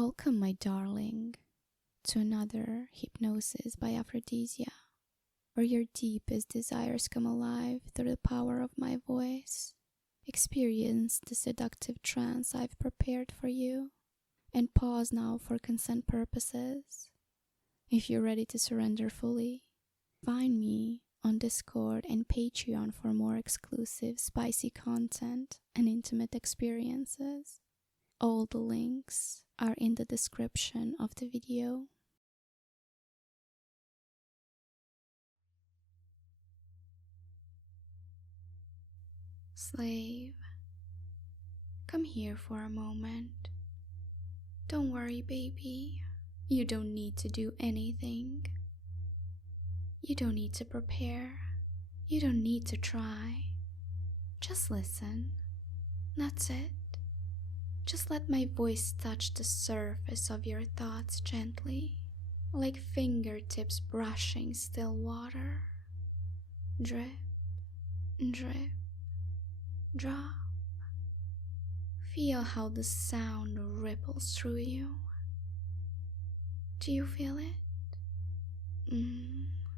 Welcome, my darling, to another Hypnosis by Aphrodisia, where your deepest desires come alive through the power of my voice. Experience the seductive trance I've prepared for you, and pause now for consent purposes. If you're ready to surrender fully, find me on Discord and Patreon for more exclusive, spicy content and intimate experiences. All the links are in the description of the video. Slave, come here for a moment. Don't worry, baby. You don't need to do anything. You don't need to prepare. You don't need to try. Just listen. That's it. Just let my voice touch the surface of your thoughts gently, like fingertips brushing still water. Drip, drip, drop. Feel how the sound ripples through you. Do you feel it?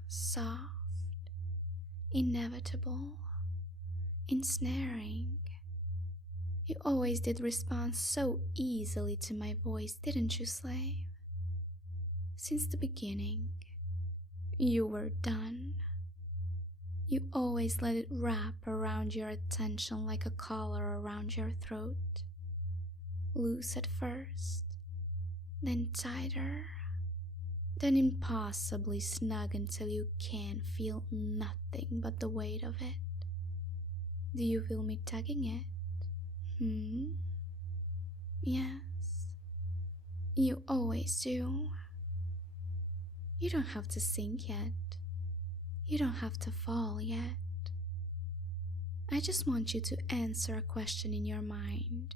Soft, inevitable, ensnaring. You always did respond so easily to my voice, didn't you, slave? Since the beginning, you were done. You always let it wrap around your attention like a collar around your throat. Loose at first, then tighter, then impossibly snug until you can't feel nothing but the weight of it. Do you feel me tugging it? Yes, you always do. You don't have to sink yet. You don't have to fall yet. I just want you to answer a question in your mind.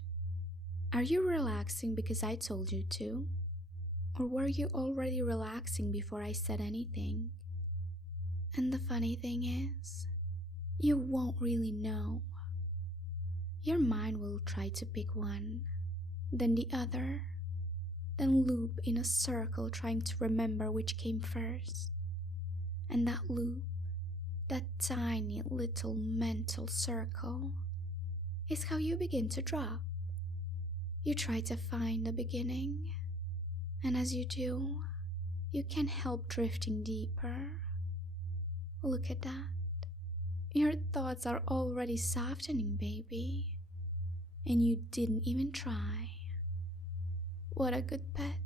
Are you relaxing because I told you to? Or were you already relaxing before I said anything? And the funny thing is, you won't really know. Your mind will try to pick one, then the other, then loop in a circle trying to remember which came first. And that loop, that tiny little mental circle, is how you begin to drop. You try to find the beginning, and as you do, you can't help drifting deeper. Look at that. Your thoughts are already softening, baby. And you didn't even try. What a good pet.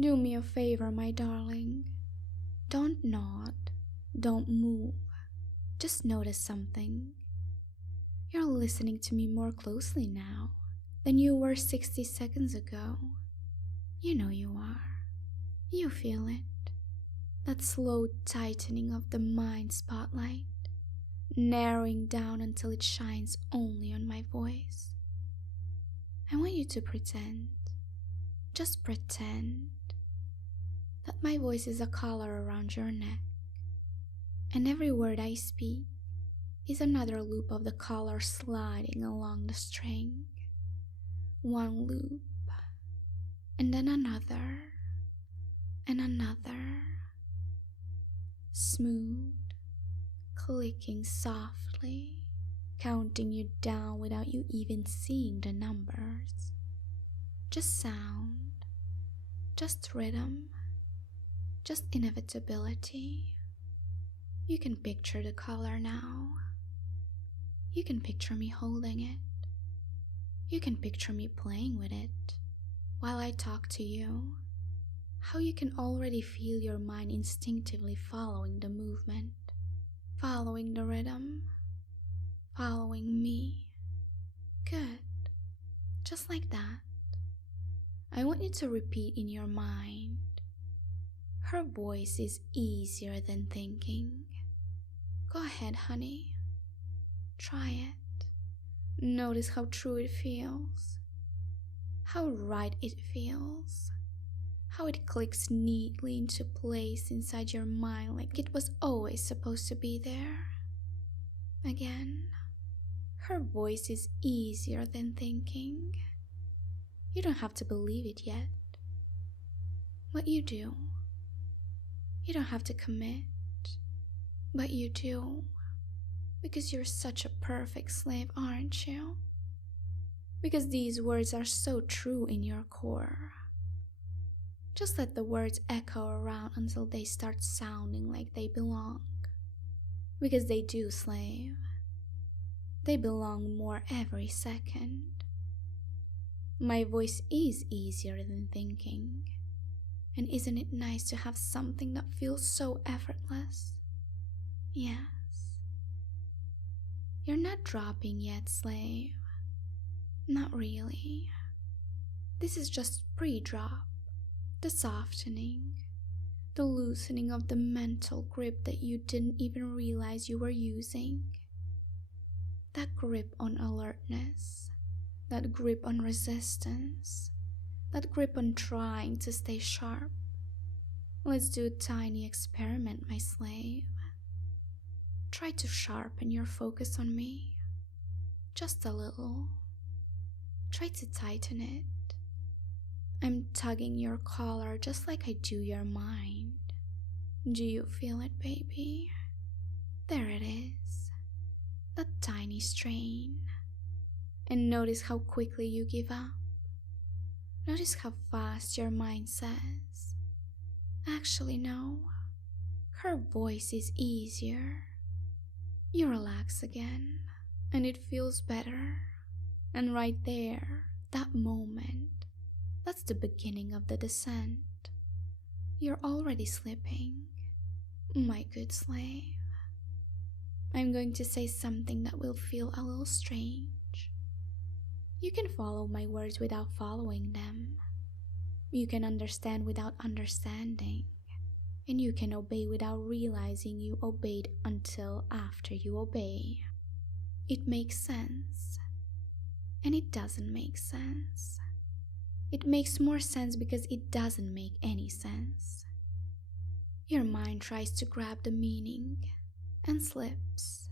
Do me a favor, my darling. Don't nod. Don't move. Just notice something. You're listening to me more closely now than you were 60 seconds ago. You know you are. You feel it. That slow tightening of the mind spotlight, narrowing down until it shines only on my voice. I want you to pretend, just pretend, that my voice is a collar around your neck, and every word I speak is another loop of the collar sliding along the string. One loop, and then another, and another. Smooth, clicking softly, counting you down without you even seeing the numbers. Just sound, just rhythm, just inevitability. You can picture the color now. You can picture me holding it. You can picture me playing with it while I talk to you. How you can already feel your mind instinctively following the movement, following the rhythm, following me. Good. Just like that. I want you to repeat in your mind. Her voice is easier than thinking. Go ahead, honey. Try it. Notice how true it feels. How right it feels. How it clicks neatly into place inside your mind like it was always supposed to be there. Again, her voice is easier than thinking. You don't have to believe it yet. But you do. You don't have to commit. But you do. Because you're such a perfect slave, aren't you? Because these words are so true in your core. Just let the words echo around until they start sounding like they belong. Because they do, slave. They belong more every second. My voice is easier than thinking. And isn't it nice to have something that feels so effortless? Yes. You're not dropping yet, slave. Not really. This is just pre-drop. The softening. The loosening of the mental grip that you didn't even realize you were using. That grip on alertness. That grip on resistance. That grip on trying to stay sharp. Let's do a tiny experiment, my slave. Try to sharpen your focus on me. Just a little. Try to tighten it. I'm tugging your collar just like I do your mind. Do you feel it, baby? There it is. That tiny strain. And notice how quickly you give up. Notice how fast your mind says, actually no, her voice is easier. You relax again, and it feels better. And right there, that moment, that's the beginning of the descent. You're already slipping, my good slave. I'm going to say something that will feel a little strange. You can follow my words without following them. You can understand without understanding. And you can obey without realizing you obeyed until after you obey. It makes sense. And it doesn't make sense. It makes more sense because it doesn't make any sense. Your mind tries to grab the meaning and slips.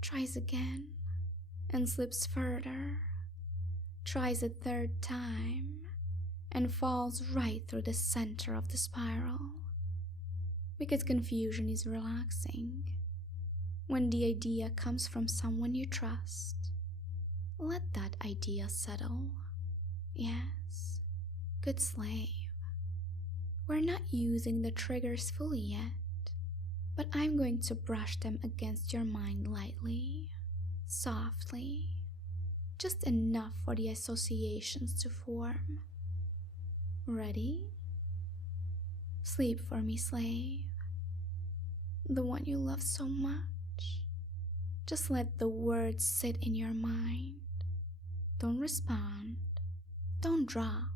Tries again and slips further. Tries a third time and falls right through the center of the spiral. Because confusion is relaxing. When the idea comes from someone you trust, let that idea settle. Yes, good slave. We're not using the triggers fully yet, but I'm going to brush them against your mind lightly, softly. Just enough for the associations to form. Ready? Sleep for me, slave. The one you love so much. Just let the words sit in your mind. Don't respond. Don't drop.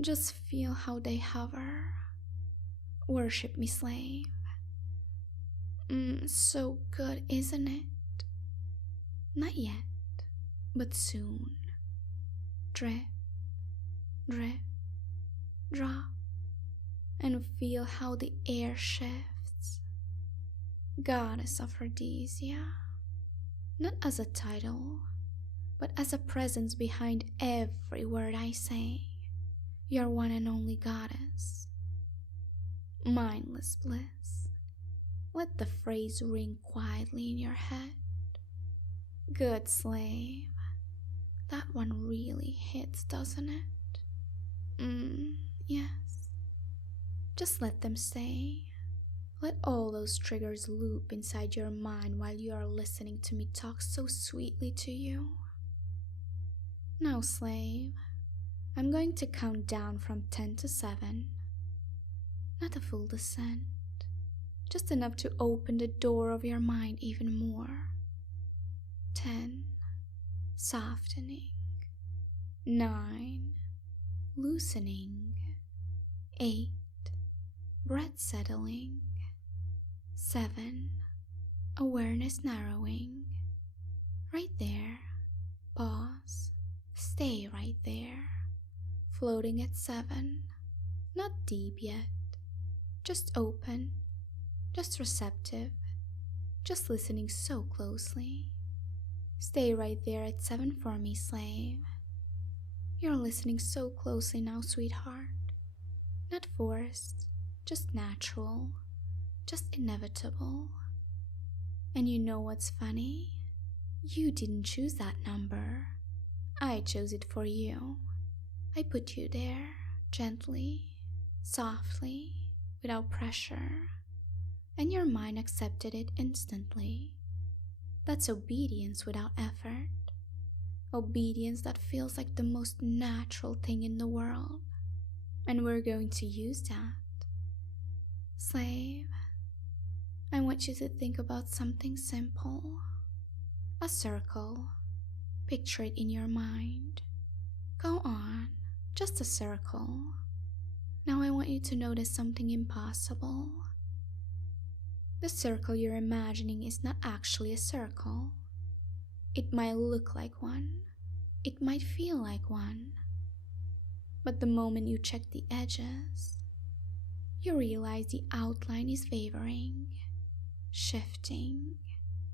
Just feel how they hover. Worship me, slave. So good, isn't it? Not yet. But soon, drip, drip, drop, and feel how the air shifts. Goddess Aphrodisia, not as a title, but as a presence behind every word I say, your one and only goddess. Mindless bliss, let the phrase ring quietly in your head. Good slave. That one really hits, doesn't it? Yes. Just let them stay. Let all those triggers loop inside your mind while you are listening to me talk so sweetly to you. Now, slave, I'm going to count down from 10 to 7. Not a full descent. Just enough to open the door of your mind even more. 10. Softening. 9. Loosening. 8. Breath settling. 7. Awareness narrowing. Right there. Pause. Stay right there. Floating at 7. Not deep yet. Just open. Just receptive. Just listening so closely. Stay right there at 7 for me, slave. You're listening so closely now, sweetheart. Not forced, just natural, just inevitable. And you know what's funny? You didn't choose that number. I chose it for you. I put you there, gently, softly, without pressure. And your mind accepted it instantly. That's obedience without effort. Obedience that feels like the most natural thing in the world. And we're going to use that. Slave, I want you to think about something simple. A circle. Picture it in your mind. Go on, just a circle. Now I want you to notice something impossible. The circle you're imagining is not actually a circle. It might look like one. It might feel like one. But the moment you check the edges, you realize the outline is wavering, shifting,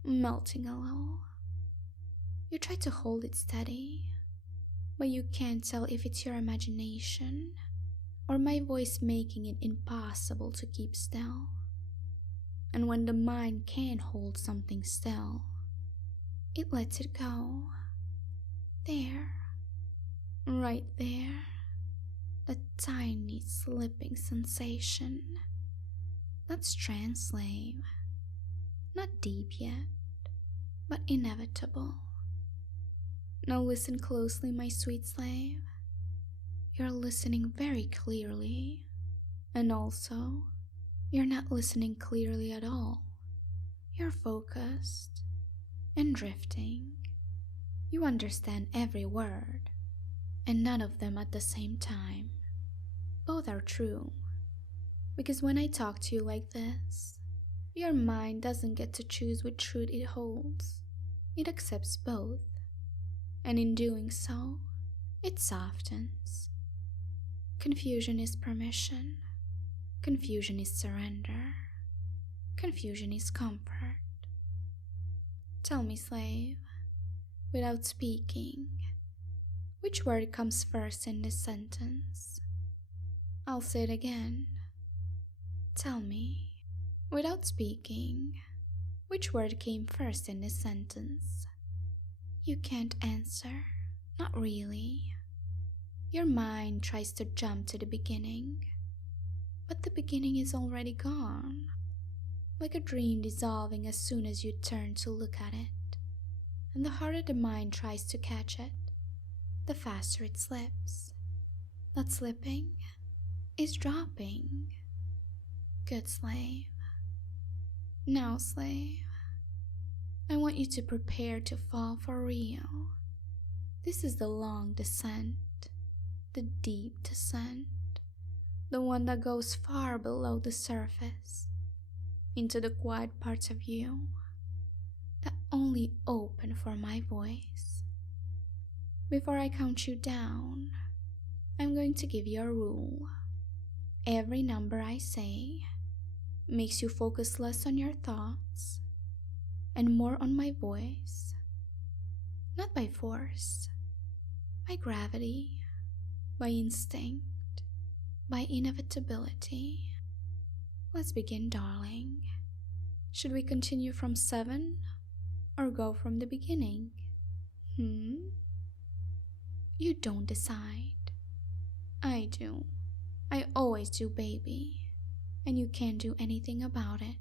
melting a little. You try to hold it steady, but you can't tell if it's your imagination or my voice making it impossible to keep still. And when the mind can't hold something still, it lets it go. There, right there, the tiny slipping sensation. That's trance, slave. Not deep yet, but inevitable. Now listen closely, my sweet slave. You're listening very clearly, and also, you're not listening clearly at all. You're focused and drifting. You understand every word, and none of them at the same time. Both are true, because when I talk to you like this, your mind doesn't get to choose which truth it holds. It accepts both, and in doing so, it softens. Confusion is permission. Confusion is surrender. Confusion is comfort. Tell me, slave, without speaking, which word comes first in this sentence? I'll say it again. Tell me, without speaking, which word came first in this sentence? You can't answer, not really. Your mind tries to jump to the beginning, but the beginning is already gone, like a dream dissolving as soon as you turn to look at it. And the harder the mind tries to catch it, the faster it slips. Not slipping, is dropping. Good, slave. Now, slave, I want you to prepare to fall for real. This is the long descent, the deep descent, the one that goes far below the surface, into the quiet parts of you that only open for my voice. Before I count you down, I'm going to give you a rule. Every number I say makes you focus less on your thoughts and more on my voice, not by force, by gravity, by instinct, by inevitability. Let's begin, darling. Should we continue from 7 or go from the beginning? You don't decide. I do. I always do, baby. And you can't do anything about it.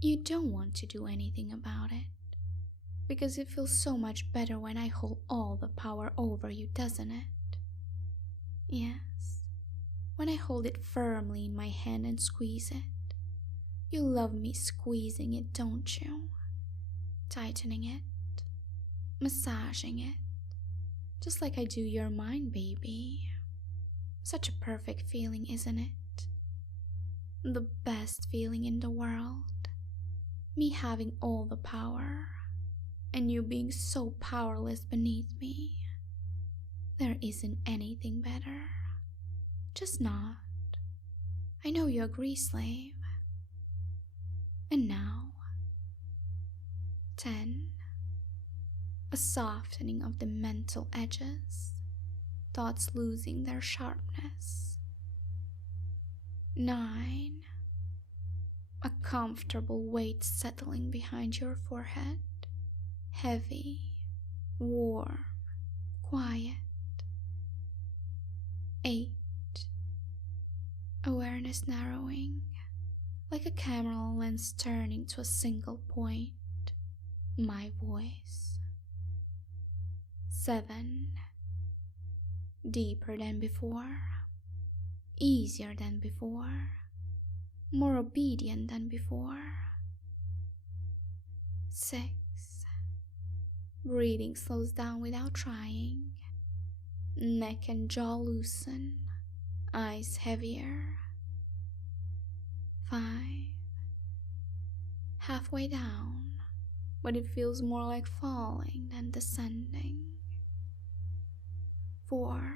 You don't want to do anything about it, because it feels so much better when I hold all the power over you, doesn't it? Yes, when I hold it firmly in my hand and squeeze it. You love me squeezing it, don't you? Tightening it, massaging it, just like I do your mind, baby. Such a perfect feeling, isn't it? The best feeling in the world. Me having all the power, and you being so powerless beneath me. There isn't anything better. Just not. I know you agree, slave. And now, 10. a softening of the mental edges, thoughts losing their sharpness. 9. A comfortable weight settling behind your forehead, heavy, warm, quiet. 8. Awareness narrowing, like a camera lens turning to a single point, my voice. 7. Deeper than before, easier than before, more obedient than before. 6. Breathing slows down without trying, neck and jaw loosen, eyes heavier. 5. Halfway down, but it feels more like falling than descending. 4.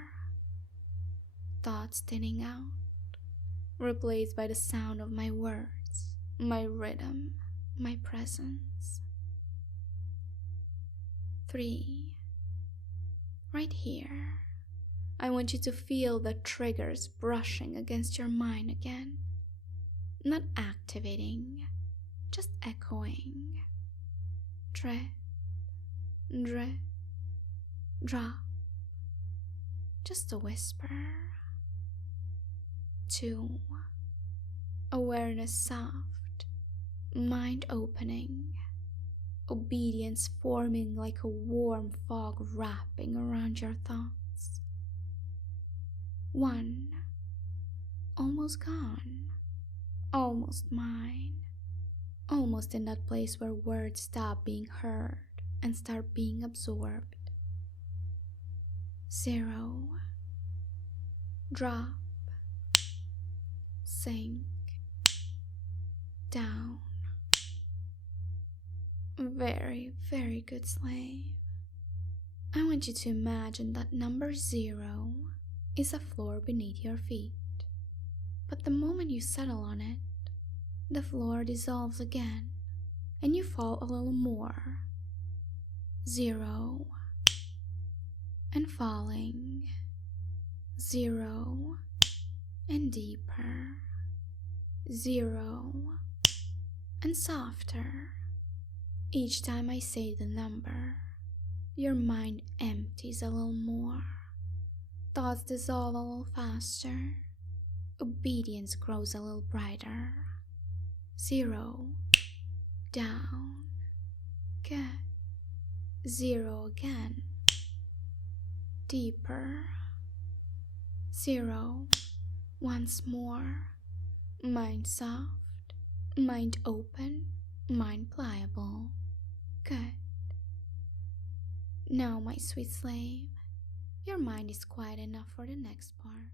Thoughts thinning out, replaced by the sound of my words, my rhythm, my presence. 3. Right here, I want you to feel the triggers brushing against your mind again. Not activating, just echoing. Drip, drip, drop. Just a whisper. 2. Awareness soft, mind opening, obedience forming like a warm fog wrapping around your thoughts. 1. Almost gone, almost mine, almost in that place where words stop being heard and start being absorbed. 0. Drop, sink, down. Very, very good, slave. I want you to imagine that number 0 is a floor beneath your feet. But the moment you settle on it, the floor dissolves again, and you fall a little more. 0. And falling. 0. And deeper. 0. And softer. Each time I say the number, your mind empties a little more. Thoughts dissolve a little faster. Obedience grows a little brighter. 0. Down. Good. 0 again. Deeper. 0. Once more. Mind soft. Mind open. Mind pliable. Good. Now, my sweet slave, your mind is quiet enough for the next part.